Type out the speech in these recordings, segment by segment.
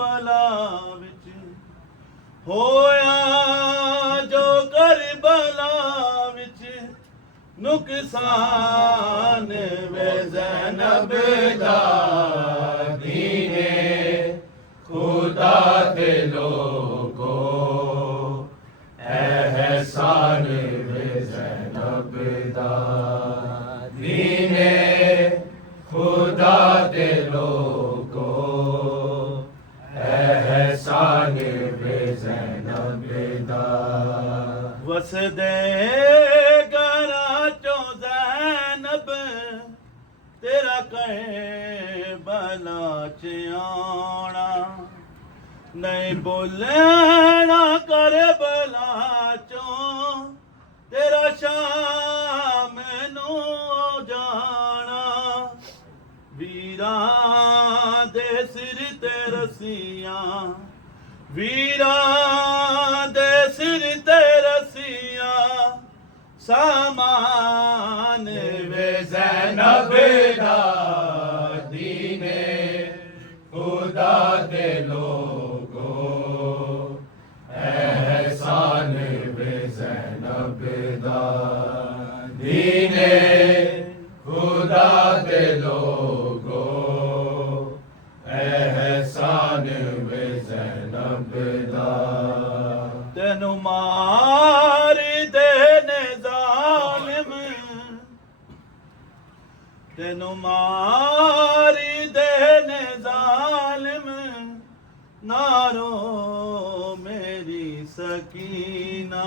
Karbala विच होया जो Karbala विच नुकसान वे ज़ैनब दा दीने खुदा दे लोगो एहसान वे ज़ैनब दा दीने खुदा दे लोगो एहसान वे ज़ैनब दा वसदे तेरा कहे बला च आना नहीं बोलना करे बला चो तेरा शाम नो जाना वीरा दे सिर ते रसियां वीरा दे सिर ते रसियां सामान वे ज़ैनब दा दीने खुदा दे लोगो एहसान वे ज़ैनब दा दीने खुदा दे लोगो एहसान वे ज़ैनब दा तेनु मार देने ज़ालिम तेनु मारी देने ज़ालिम नारो मेरी सकीना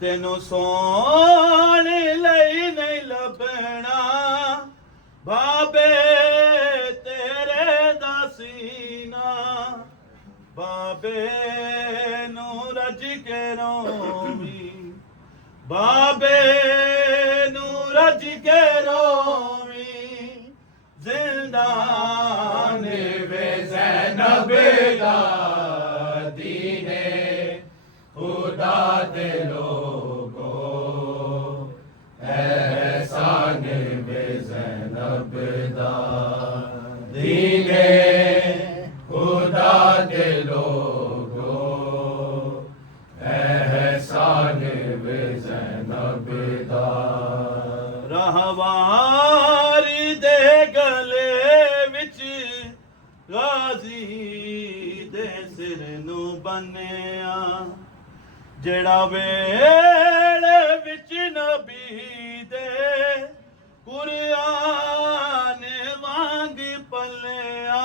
तेनु सोने लई नहीं लभना बाबे तेरे दासीना बाबे नू रज के रोमी बाबे नू रज के रोमी जिंदान वे ज़ैनब दा दीने खुदा दे लोगो एहसान वे ज़ैनब दा दीने खुदा दे लोगो एहसान वे ज़ैनब दा रहवारी दे गले विच गाजी दे सिर नू बन्निया जेड़ा वेड़े विच नबी दे कुरान वांग पलिया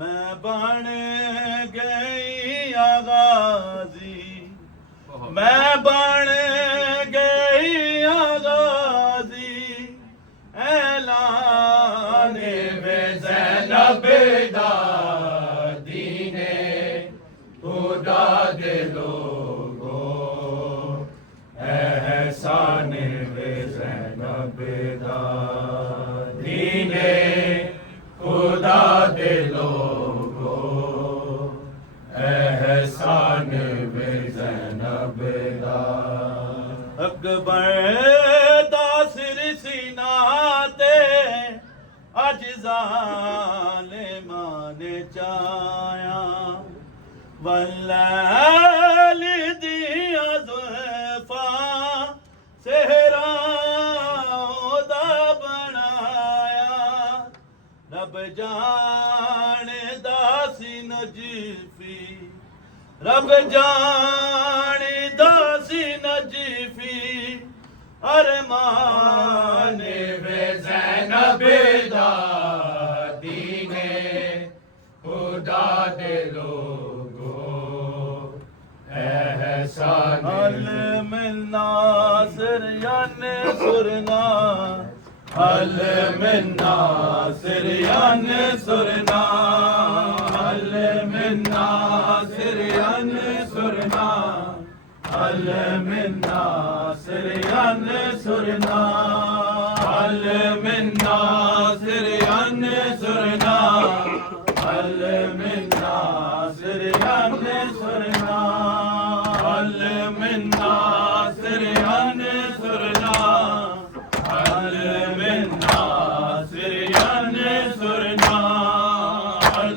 मैं बन गई आगाजी मैं बन गई आगाजी ऐलान वे ज़ैनब दा दीने खुदा दे लोगो एहसान वे ज़ैनब दा दीने खुदा दे लोगो एहसान वे ज़ैनब दा अकबर दा सिर सीना ते अज ज़ालिमां ने चाया वल्लैल दिया ज़ुल्फ़ां सेहराओं दा बनाया रब जाने सी नजीफी रब जाने सी नजीफी अरमान वे ज़ैनब दा दीने खुदा दे लोगो एहसान अल मिन्ना सिरयान सुरना अल मिन्ना सिरयान सुरना अल मिन्ना सिरयान सुरना अल मिन्ना सिरयान सुरना अल मिन्ना सिरयान सुरना अल मिन्ना सिरयान सुरना अल मिन्ना सिरयान सुरना अल मिन्ना सिरयान सुरना अल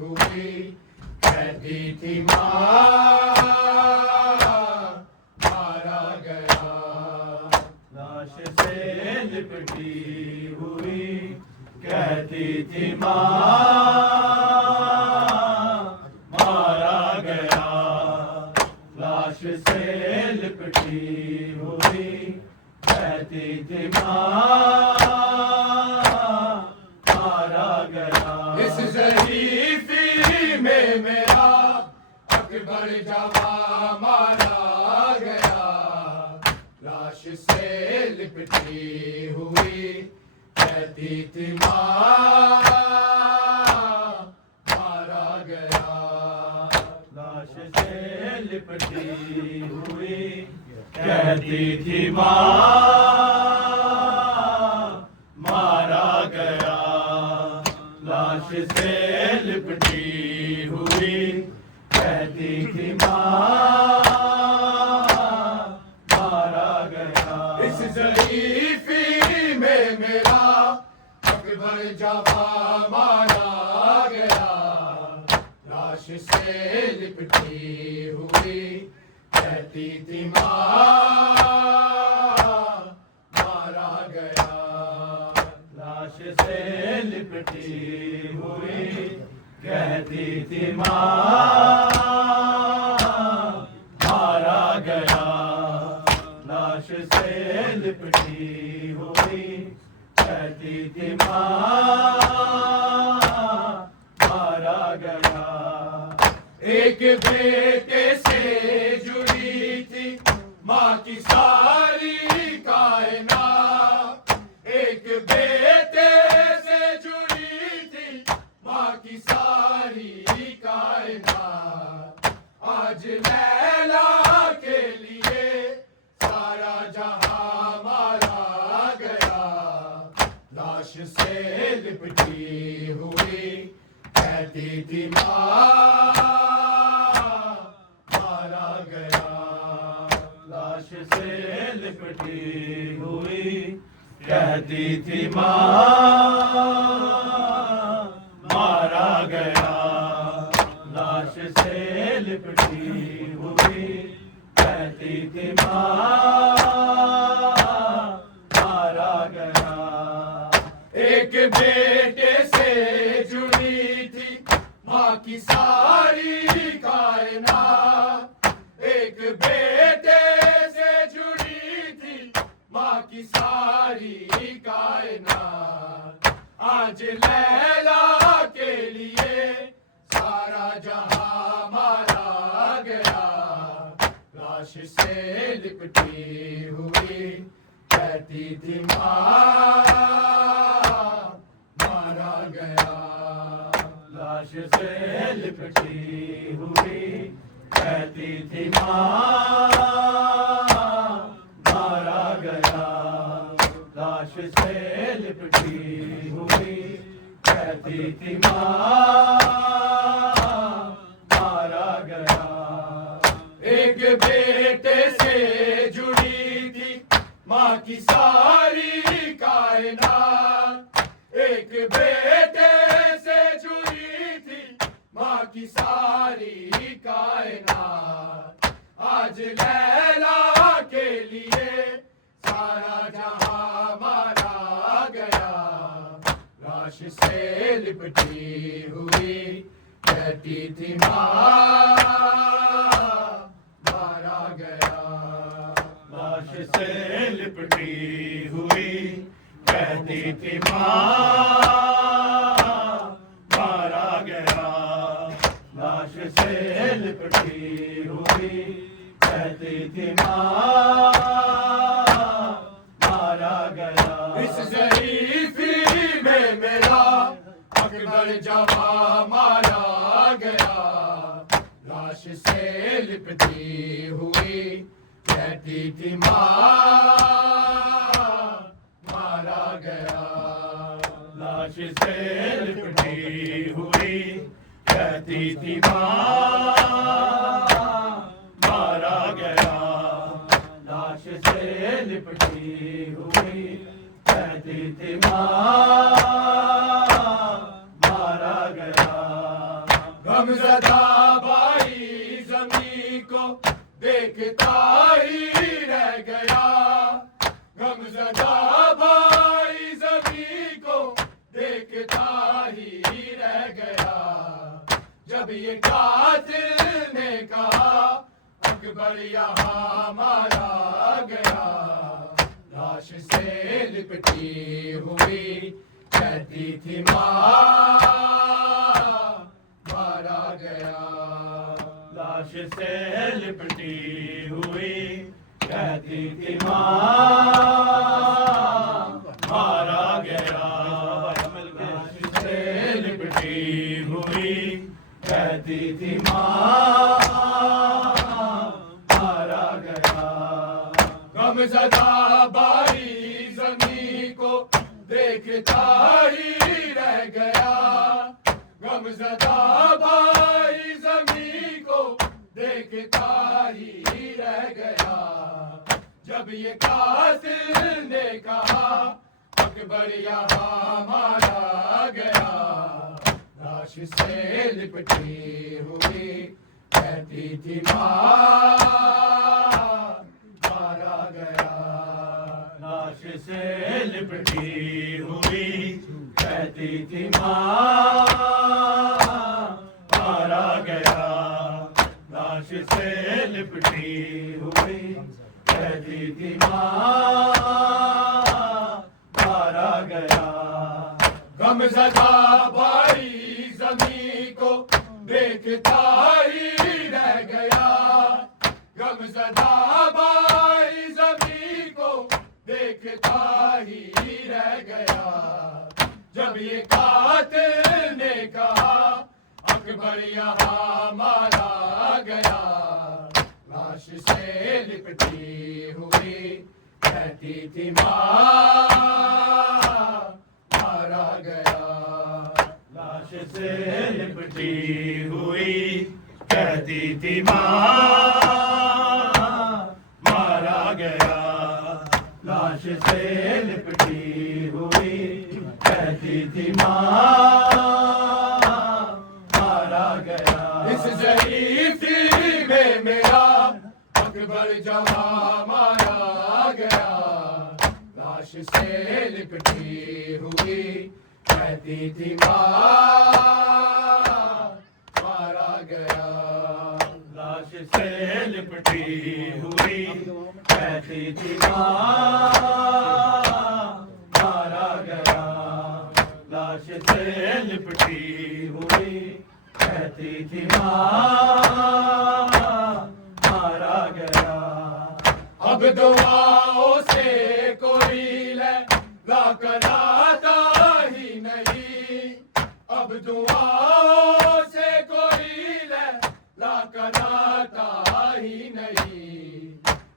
हुई, कहती थी माँ मारा गया। लाश से लिपटी हुई कहती थी माँ मारा गया। लाश से लिपटी हुई कहती थी माँ मारा गया। इस ज़रीफ़ी में मेरा अकबर जवां मारा गया। लाश से लिपटी हुई कहती थी माँ मारा गया। लाश से लिपटी हुई कहती थी माँ मारा गया। लाश से लिपटी हुई कहती थी माँ मारा गया। इस ज़रीफ़ी में मेरा अकबर जवां मारा गया। लाश से लिपटी हुई कहती थी माँ मारा गया। लाश से लिपटी हुई कहती थी माँ मारा गया। लाश से लिपटी हुई कहती थी माँ मारा गया। एक बेटे से जुड़ी थी माँ की सारी कायनात। एक बेटे से जुड़ी थी माँ की सारी कायनात। आज लैला के लिए सारा जहां मारा गया। लाश से लिपटी हुई कहती थी माँ मारा गया। लाश से लिपटी हुई कहती थी माँ मारा गया। लाश से लिपटी हुई कहती थी माँ मारा गया। एक बेटे से जुड़ी थी माँ की सारी कायनात। एक बेटे से जुड़ी थी माँ की सारी कायनात। आज लैला के लिए सारा जहां मारा गया। लाश से लिपटी हुई कहती थी माँ मारा गया। लाश से लिपटी हुई कहती थी माँ मारा गया। लाश से लिपटी हुई कहती थी माँ मारा गया। एक बेटे से जुड़ी थी माँ की सारी कायनात। एक बेटे से जुड़ी थी माँ की सारी कायनात। आज लैला के लिए सारा जहां मारा गया। लाश से लिपटी हुई कहती थी माँ मारा गया। लाश से लिपटी हुई कहती थी माँ मारा गया। लाश से लिपटी हुई कहती थी माँ मारा गया। इस ज़रीफ़ी में मेरा अकबर जवां मारा गया। लाश से लिपटी हुई कहती थी माँ मारा गया। लाश से लिपटी हुई कहती थी माँ मारा गया। लाश से लिपटी हुई कहती थी माँ मारा गया। गमज़दा भाई ज़मीं को देखता ही रह गया, गमज़दा भाई ज़मीं को देखता ही रह गया। जब ये कातिल ने कहा अकबर यहाँ मारा गया, लाश से लिपटी हुई कहती थी माँ मारा गया, लाश से लिपटी हुई कहती थी माँ मारा गया, लाश से लिपटी हुई कहती थी माँ मारा गया। गमज़दा भाई ज़मीं को देखता ही रह गया, गमज़दा भाई ज़मीं को देखता ही रह गया। जब ये कातिल ने कहा अकबर यहाँ मारा गया, लाश से लिपटी हुई कहती थी माँ मारा गया, लाश से लिपटी हुई कहती थी माँ मारा गया, लाश से लिपटी हुई कहती थी माँ मारा गया। गमज़दा भाई ज़मीं को देखता ही रह गया, गमज़दा भाई ज़मीं को देखता ही रह गया। जब ये कातिल ने कहा अकबर यहाँ मारा गया, लाश से लिपटी हुई कहती थी माँ मारा गया, लाश से लिपटी हुई कहती थी माँ मारा गया, लाश से लिपटी हुई कहती थी माँ मारा गया। इस ज़रीफ़ी में मेरा अकबर जवां मारा गया, लाश से लिपटी हुई कहती थी माँ मारा गया, लाश से लिपटी हुई कहती थी माँ मारा गया, लाश से लिपटी हुई कहती थी माँ मारा गया। अब दुआओं से कोई लैला कराता ही नहीं, अब दुआओं से कोई लैला कराता ही नहीं।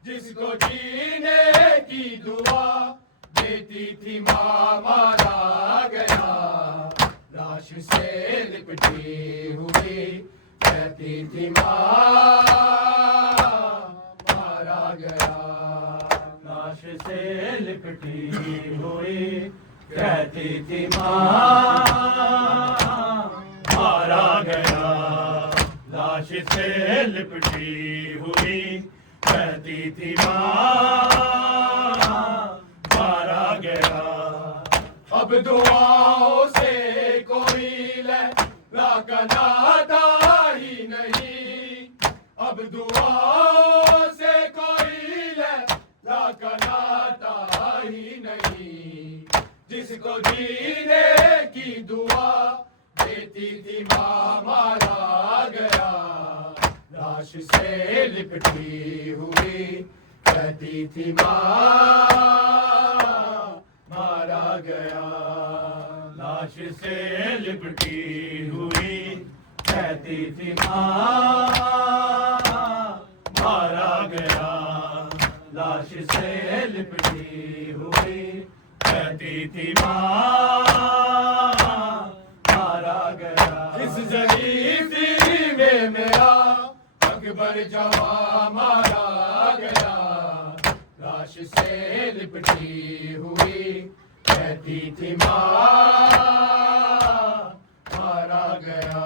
जिसको जीने की दुआ देती थी माँ मारा गया, लाश से लिपटी हुई कहती थी माँ मारा गया, लाश से लिपटी हुई कहती थी माँ मारा गया, लाश से लिपटी हुई कहती थी माँ मारा गया। अब दुआओं से कोई लैला कराता ही नहीं, अब दुआओं से कोई लैला कराता ही नहीं। जिसको जीने की दुआ देती थी माँ मारा गया, लाश से लिपटी हुई कहती थी माँ मारा गया, लाश से लिपटी हुई कहती थी माँ मारा गया, लाश से लिपटी हुई कहती थी माँ मारा गया। इस ज़रीफ़ी में मेरा अकबर जवां मारा गया, लाश से लिपटी हुई कहती थी माँ मारा गया,